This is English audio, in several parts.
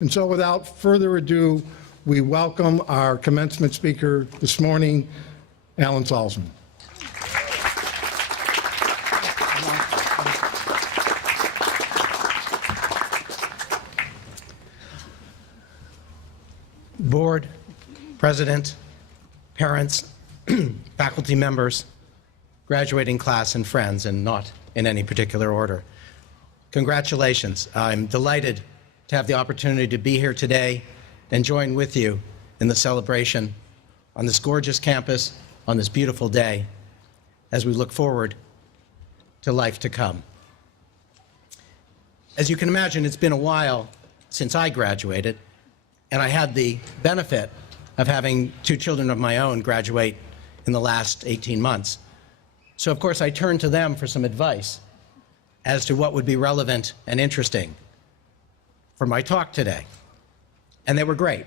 And so without further ado, we welcome our commencement speaker this morning, Alan Salzman. Board, President, parents, faculty members, graduating class, and friends, and not in any particular order. Congratulations. I'm delighted to have the opportunity to be here today and join with you in the celebration on this gorgeous campus on this beautiful day as we look forward to life to come. As you can imagine, it's been a while since I graduated, and I had the benefit of having two children of my own graduate in the last 18 months. So of course I turned to them for some advice as to what would be relevant and interesting for my talk today. And they were great.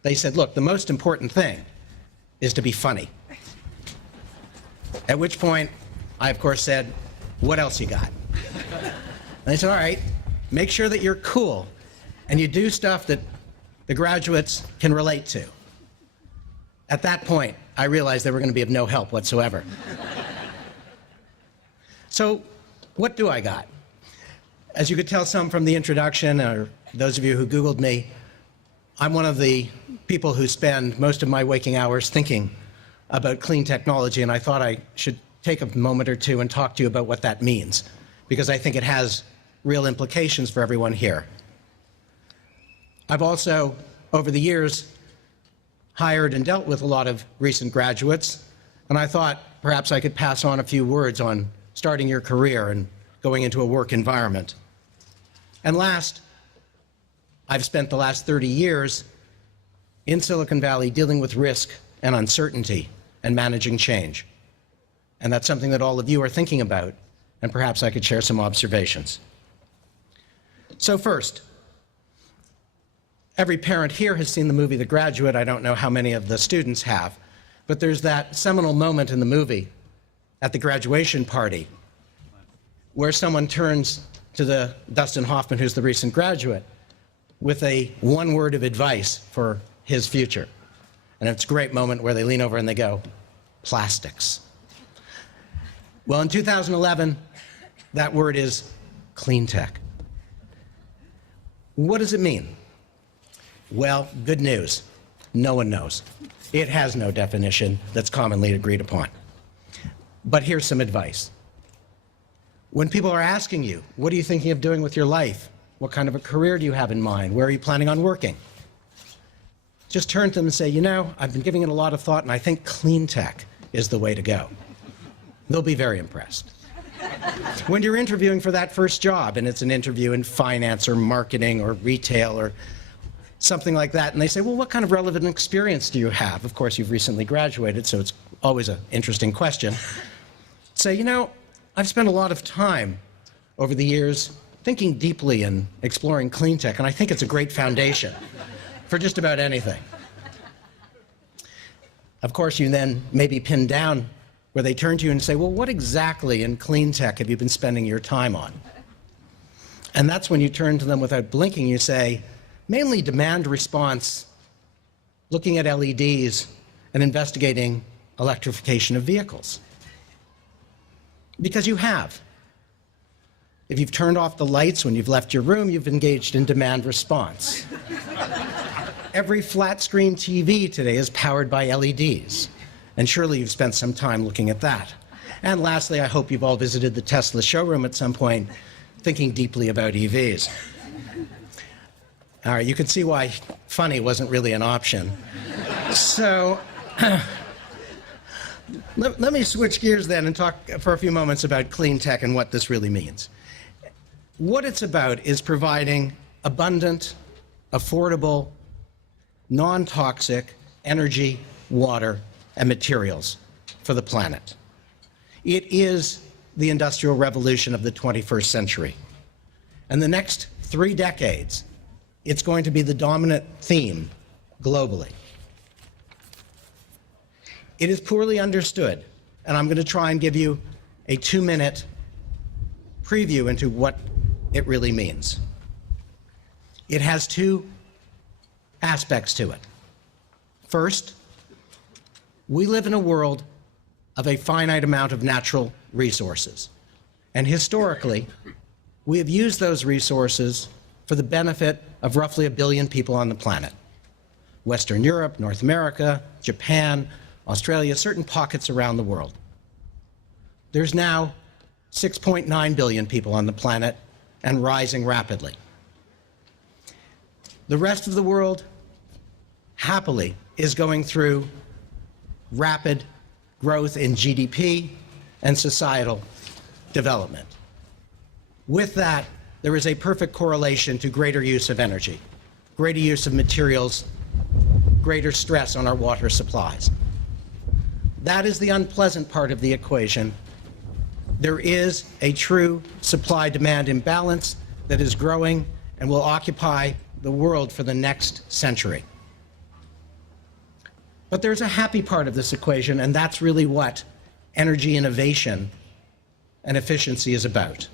They said, look, the most important thing is to be funny. At which point I of course said, what else you got? And they said, all right, make sure that you're cool and you do stuff that the graduates can relate to. At that point, I realized they were going to be of no help whatsoever. So, what do I got? As you could tell some from the introduction, or those of you who Googled me, I'm one of the people who spend most of my waking hours thinking about clean technology, and I thought I should take a moment or two and talk to you about what that means, because I think it has real implications for everyone here. I've also, over the years, hired and dealt with a lot of recent graduates, and I thought perhaps I could pass on a few words on starting your career and going into a work environment. And last, I've spent the last 30 years in Silicon Valley dealing with risk and uncertainty and managing change. And that's something that all of you are thinking about, and perhaps I could share some observations. So first, every parent here has seen the movie The Graduate. I don't know how many of the students have, but there's that seminal moment in the movie at the graduation party where someone turns to the Dustin Hoffman, who's the recent graduate, with a one word of advice for his future. And it's a great moment where they lean over and they go, plastics. Well, in 2011, that word is clean tech. What does it mean? Well, good news. No one knows. It has no definition that's commonly agreed upon. But here's some advice. When people are asking you, what are you thinking of doing with your life? What kind of a career do you have in mind? Where are you planning on working? Just turn to them and say, you know, I've been giving it a lot of thought, and I think clean tech is the way to go. They'll be very impressed. When you're interviewing for that first job, and it's an interview in finance or marketing or retail or something like that, and they say, well, what kind of relevant experience do you have? Of course, you've recently graduated, so it's always an interesting question. Say, you know, I've spent a lot of time over the years thinking deeply and exploring clean tech, and I think it's a great foundation for just about anything. Of course, you then may be pinned down where they turn to you and say, well, what exactly in clean tech have you been spending your time on? And that's when you turn to them without blinking, you say, mainly demand response, looking at LEDs, and investigating electrification of vehicles. Because you have. If you've turned off the lights when you've left your room, you've engaged in demand response. Every flat screen TV today is powered by LEDs, and surely you've spent some time looking at that. And lastly, I hope you've all visited the Tesla showroom at some point, thinking deeply about EVs. All right, you can see why funny wasn't really an option. So let me switch gears then and talk for a few moments about clean tech and what this really means. What it's about is providing abundant, affordable, non-toxic energy, water, and materials for the planet. It is the industrial revolution of the 21st century. And the next 3 decades, it's going to be the dominant theme globally. It is poorly understood, and I'm going to try and give you a 2-minute preview into what it really means. It has two aspects to it. First, we live in a world of a finite amount of natural resources. And historically, we have used those resources for the benefit of roughly 1 billion people on the planet. Western Europe, North America, Japan, Australia, certain pockets around the world. There's now 6.9 billion people on the planet and rising rapidly. The rest of the world, happily, is going through rapid growth in GDP and societal development. With that, there is a perfect correlation to greater use of energy, greater use of materials, greater stress on our water supplies. That is the unpleasant part of the equation. There is a true supply-demand imbalance that is growing and will occupy the world for the next century. But there's a happy part of this equation, and that's really what energy innovation and efficiency is about.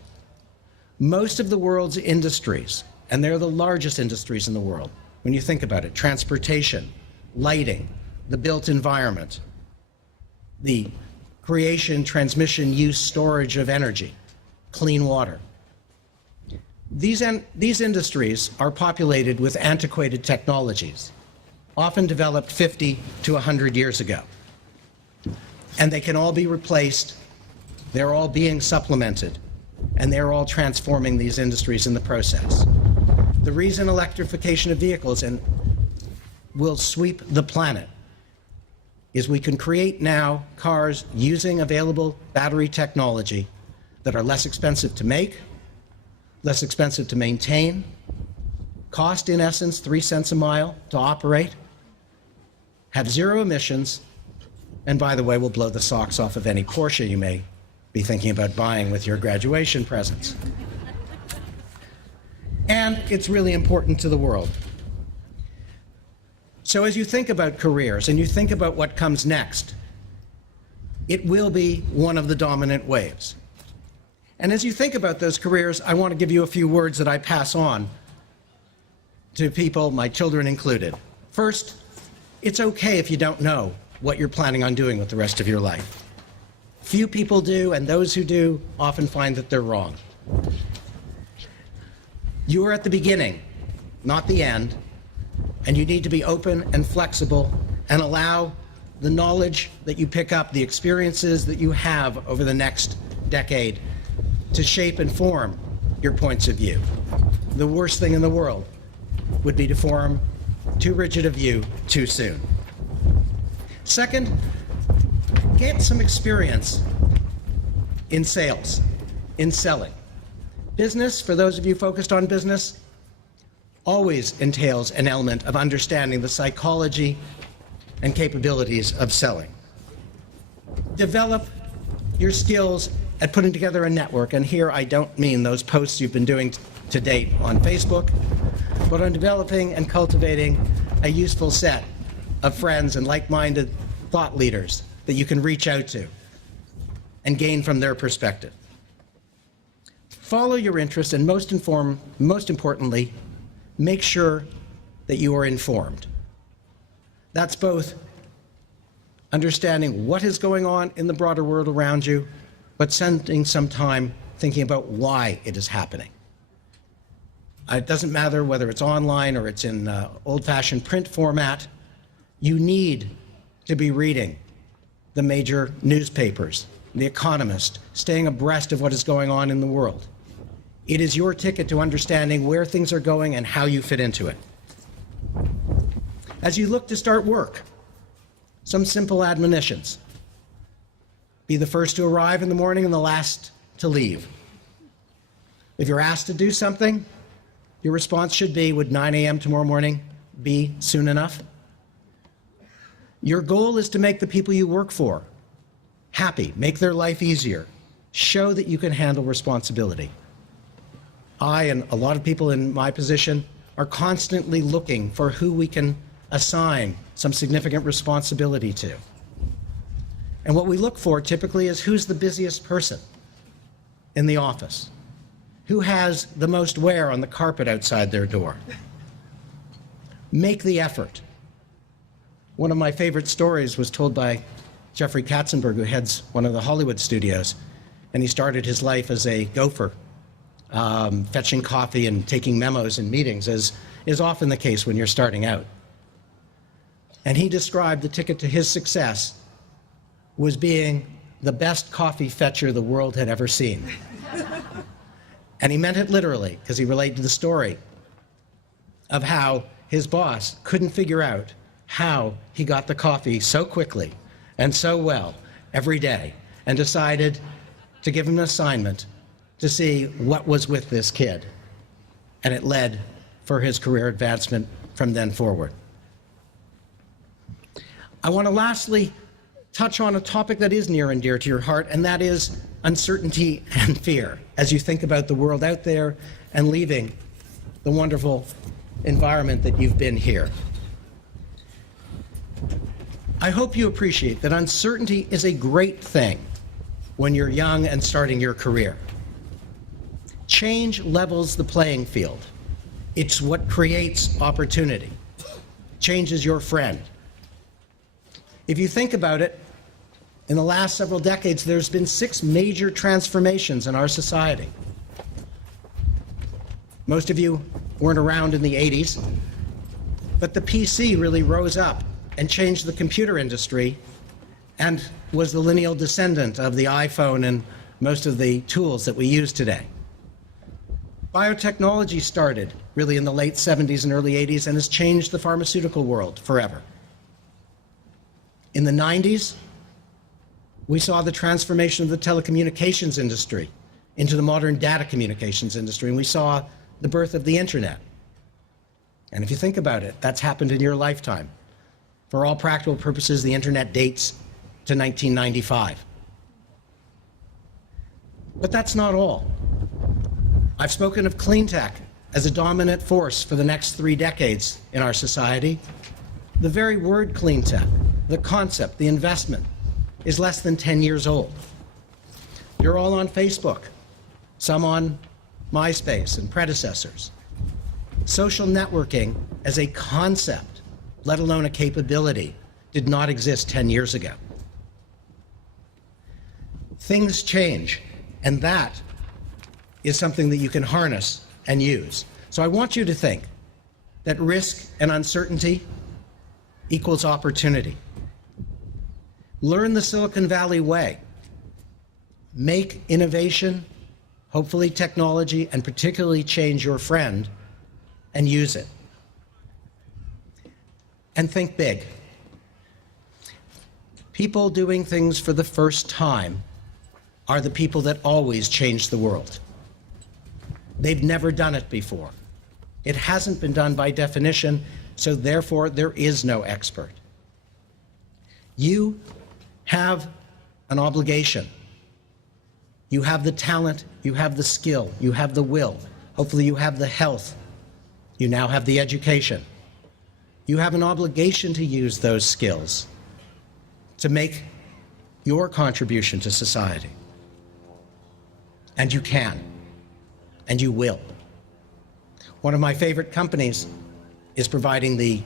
Most of the world's industries, and they're the largest industries in the world, when you think about it, transportation, lighting, the built environment, the creation, transmission, use, storage of energy, clean water. These industries are populated with antiquated technologies, often developed 50 to 100 years ago. And they can all be replaced, they're all being supplemented, and they're all transforming these industries in the process. The reason electrification of vehicles will sweep the planet is we can create now cars using available battery technology that are less expensive to make, less expensive to maintain, cost in essence 3 cents a mile to operate, have zero emissions, and by the way, will blow the socks off of any Porsche you may be thinking about buying with your graduation presents. And it's really important to the world. So as you think about careers and you think about what comes next, it will be one of the dominant waves. And as you think about those careers, I want to give you a few words that I pass on to people, my children included. First, it's okay if you don't know what you're planning on doing with the rest of your life. Few people do, and those who do often find that they're wrong. You are at the beginning, not the end, and you need to be open and flexible and allow the knowledge that you pick up, the experiences that you have over the next decade to shape and form your points of view. The worst thing in the world would be to form too rigid a view too soon. Second, get some experience in sales, in selling. Business, for those of you focused on business, always entails an element of understanding the psychology and capabilities of selling. Develop your skills at putting together a network, and here I don't mean those posts you've been doing to date on Facebook, but on developing and cultivating a useful set of friends and like-minded thought leaders that you can reach out to and gain from their perspective. Follow your interests, and most importantly, make sure that you are informed. That's both understanding what is going on in the broader world around you, but spending some time thinking about why it is happening. It doesn't matter whether it's online or it's in old-fashioned print format. You need to be reading the major newspapers, The Economist, staying abreast of what is going on in the world. It is your ticket to understanding where things are going and how you fit into it. As you look to start work, some simple admonitions. Be the first to arrive in the morning and the last to leave. If you're asked to do something, your response should be, would 9 a.m. tomorrow morning be soon enough? Your goal is to make the people you work for happy, make their life easier, show that you can handle responsibility. I and a lot of people in my position are constantly looking for who we can assign some significant responsibility to. And what we look for typically is who's the busiest person in the office, who has the most wear on the carpet outside their door, Make the effort. One of my favorite stories was told by Jeffrey Katzenberg, who heads one of the Hollywood studios, and he started his life as a gopher, fetching coffee and taking memos in meetings, as is often the case when you're starting out. And he described the ticket to his success was being the best coffee fetcher the world had ever seen. And he meant it literally, because he related to the story of how his boss couldn't figure out how he got the coffee so quickly and so well every day, and decided to give him an assignment to see what was with this kid. And it led for his career advancement from then forward. I want to lastly touch on a topic that is near and dear to your heart, and that is uncertainty and fear as you think about the world out there and leaving the wonderful environment that you've been here. I hope you appreciate that uncertainty is a great thing when you're young and starting your career. Change levels the playing field. It's what creates opportunity. Change is your friend. If you think about it, in the last several decades, there's been 6 major transformations in our society. Most of you weren't around in the 80s, but the PC really rose up and changed the computer industry and was the lineal descendant of the iPhone and most of the tools that we use today. Biotechnology started really in the late 70s and early 80s and has changed the pharmaceutical world forever. In the 90s, we saw the transformation of the telecommunications industry into the modern data communications industry, and we saw the birth of the internet. And if you think about it, that's happened in your lifetime. For all practical purposes, the internet dates to 1995. But that's not all. I've spoken of clean tech as a dominant force for the next 3 decades in our society. The very word clean tech, the concept, the investment, is less than 10 years old. You're all on Facebook, some on MySpace and predecessors. Social networking as a concept, let alone a capability, did not exist 10 years ago. Things change, and that is something that you can harness and use. So I want you to think that risk and uncertainty equals opportunity. Learn the Silicon Valley way. Make innovation, hopefully technology, and particularly change your friend, and use it. And think big. People doing things for the first time are the people that always change the world. They've never done it before. It hasn't been done by definition, so therefore there is no expert. You have an obligation. You have the talent, you have the skill, you have the will. Hopefully you have the health. You now have the education. You have an obligation to use those skills to make your contribution to society. And you can, and you will. One of my favorite companies is providing the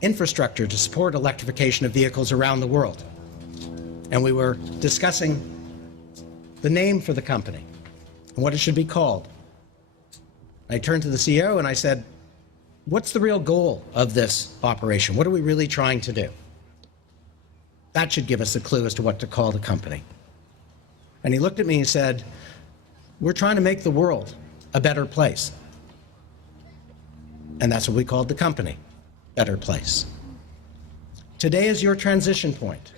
infrastructure to support electrification of vehicles around the world. And we were discussing the name for the company and what it should be called. I turned to the CEO and I said, what's the real goal of this operation? What are we really trying to do? That should give us a clue as to what to call the company. And he looked at me and said, we're trying to make the world a better place. And that's what we called the company, Better Place. Today is your transition point.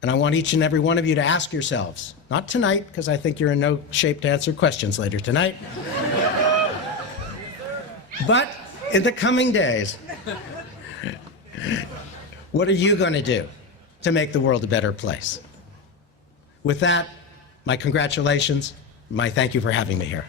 And I want each and every one of you to ask yourselves, not tonight, because I think you're in no shape to answer questions later tonight, but in the coming days, what are you going to do to make the world a better place? With that, my congratulations, my thank you for having me here.